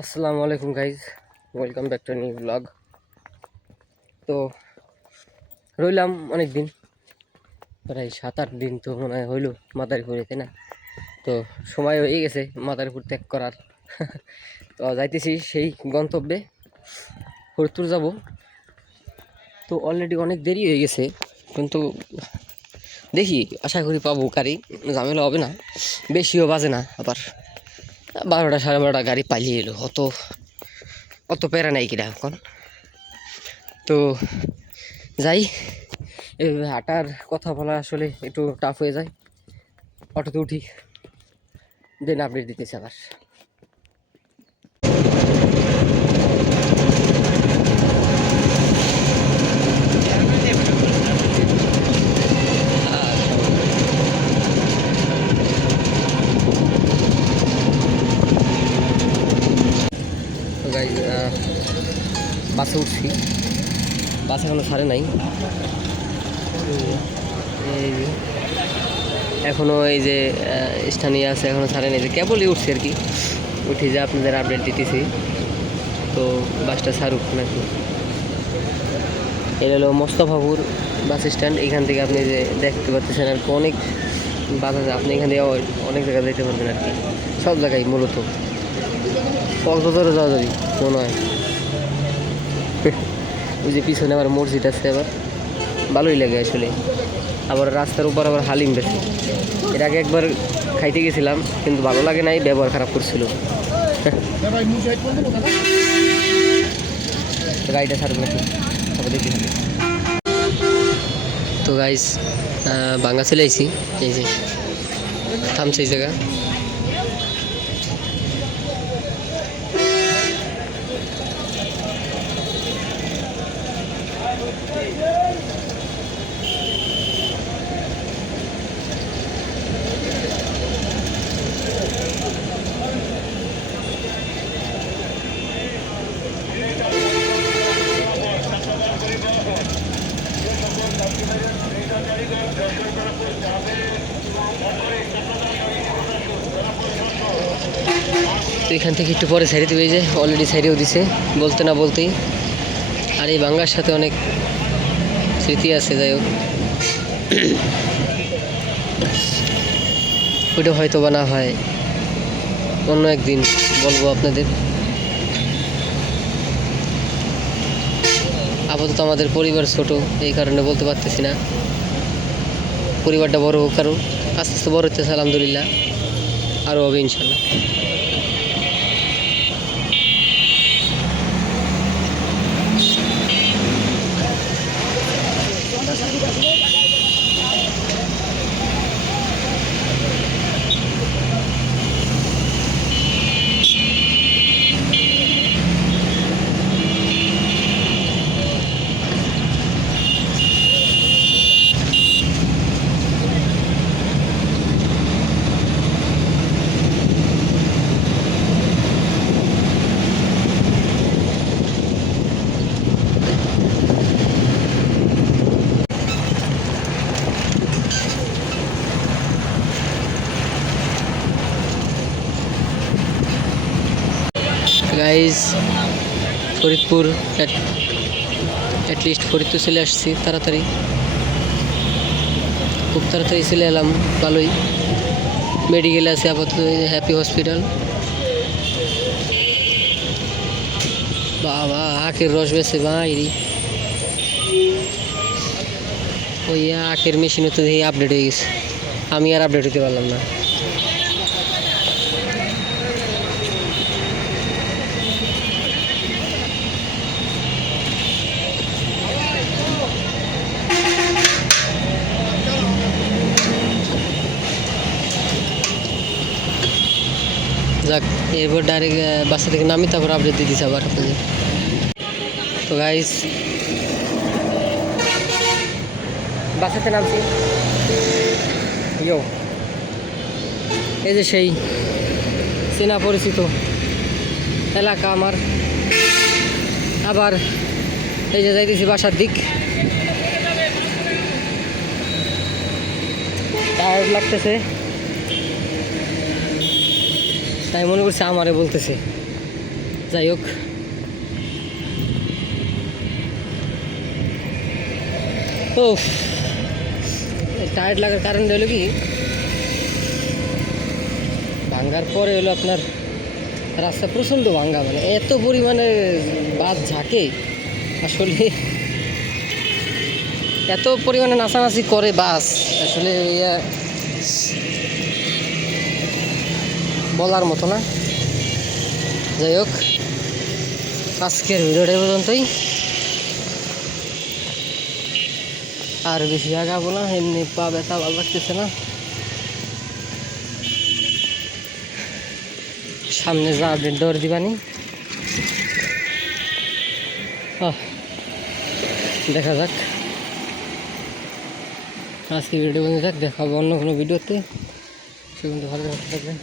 আসসালামু আলাইকুম guys welcome back to new blog তো, রইলাম অনেক দিন প্রায় সাত আট দিন তো মনে হয় হইল মাদারীপুরে, তাই না? তো, সময় হয়ে গেছে মাদারীপুর ত্যাগ করার। তো, যাইতেছি সেই গন্তব্যে হরতুর যাব। তো অলরেডি অনেক দেরি হয়ে গেছে, কিন্তু দেখি, আশা করি পাবো। গাড়ি ঝামেলা হবে না, বেশিও বাজে না আবার। বারোটা সাড়ে বারোটা গাড়ি পালিয়ে এলো। অত অত প্যারা নাই কিনা এখন। তো যাই, এভাবে হাঁটার কথা বলা আসলে একটু টাফ হয়ে যায়। অটোতে উঠি দেন আপডেট দিতেছে আবার তো গাই বাসে উঠছি। বাস এখনও ছাড়ে নাই। এই যে, এখনও এই যে স্থানীয় আছে এখনও ছাড়ে নাই। যে কেবলই উঠছে আর কি। উঠে যে আপনাদের আপডেট দিতেছি। তো বাসটা ছাড়ুক নাকি? এটা হলো মোস্তফাপুর বাস স্ট্যান্ড এখান থেকে আপনি যে দেখতে পাচ্ছেন আর কি অনেক বাস আছে। আপনি এখান থেকে অনেক জায়গায় যেতে পারবেন আর কি। সব জায়গায় মূলত। কক্সবাজারও যাওয়া যাবে মনে হয়। ওই যে পিছনে আবার মসজিদ আছে আবার। ভালোই লাগে আসলে। আবার রাস্তার উপর আবার হালিম বেশি। এর আগে একবার খাইতে গেছিলাম, কিন্তু ভালো লাগে নাই, ব্যবহার খারাপ করছিল। গাড়িটা নাকি? দেখি। তো গাইস বাঙ্গা চলে আইছি। এই যে, থামছে এই জায়গা। তো এখান থেকে একটু পরে সাইডে দিবে যে অলরেডি সাইডেও দিছে, বলতে না বলতেই। আর এই বাংলার সাথে অনেক স্মৃতি আছে, যাই হোক। ওইটা হয়তো বা না হয়। অন্য একদিন বলব আপনাদের। আপাতত আমাদের পরিবার ছোট, এই কারণে বলতে পারতেছি না। পরিবারটা বড় হোক কারণ, আস্তে আস্তে বড় হচ্ছে আলহামদুলিল্লাহ। আরও হবে ইনশাল্লাহ। গাইজ ফরিদপুর অ্যাটলিস্ট ফরিদপুর চলে আসছি, তাড়াতাড়ি। খুব তাড়াতাড়ি চলে এলাম, ভালোই। মেডিকেল আছে, আপাতত হ্যাপি হসপিটাল বাবা, আখের রস বেছে বাইরি। ওই আখের মেশিনে তো আপডেট হয়ে গেছে। আমি আর আপডেট হতে পারলাম না। যাক, এরপর ডাইরেক্ট বাসা থেকে নামি, তারপর আপডেট দিয়ে দিচ্ছে আবার আপনাদের। তো গাইস বাসাতে নামছি। ইয়ো এই যে সেই চেনা পরিচিত এলাকা আমার। আবার এই যে যাইতেছি বাসার দিক। টায়ার্ড লাগতেছে। তাই মনে করছে আমারে বলতেছে। যাই হোক। ও টায়ার্ড লাগার কারণ হলো কি? ভাঙ্গার পরে হলো আপনার রাস্তা প্রচণ্ড ভাঙ্গা মানে এত পরিমাণে বাস ঝাঁকে। আসলে এত পরিমাণে নাচানাচি করে বাস। আসলে বলার মতো না। যাই হোক, আজকের ভিডিওটা পর্যন্তই। আর বেশি আগাবো না, এমনি পা ব্যথা ভালো লাগতেছে না। সামনে যা দৌড় দিবানি। দেখা যাক। আজকে ভিডিও বন্ধু থাক দেখাবো অন্য কোনো ভিডিওতে। সে কিন্তু ভালো থাকবেন।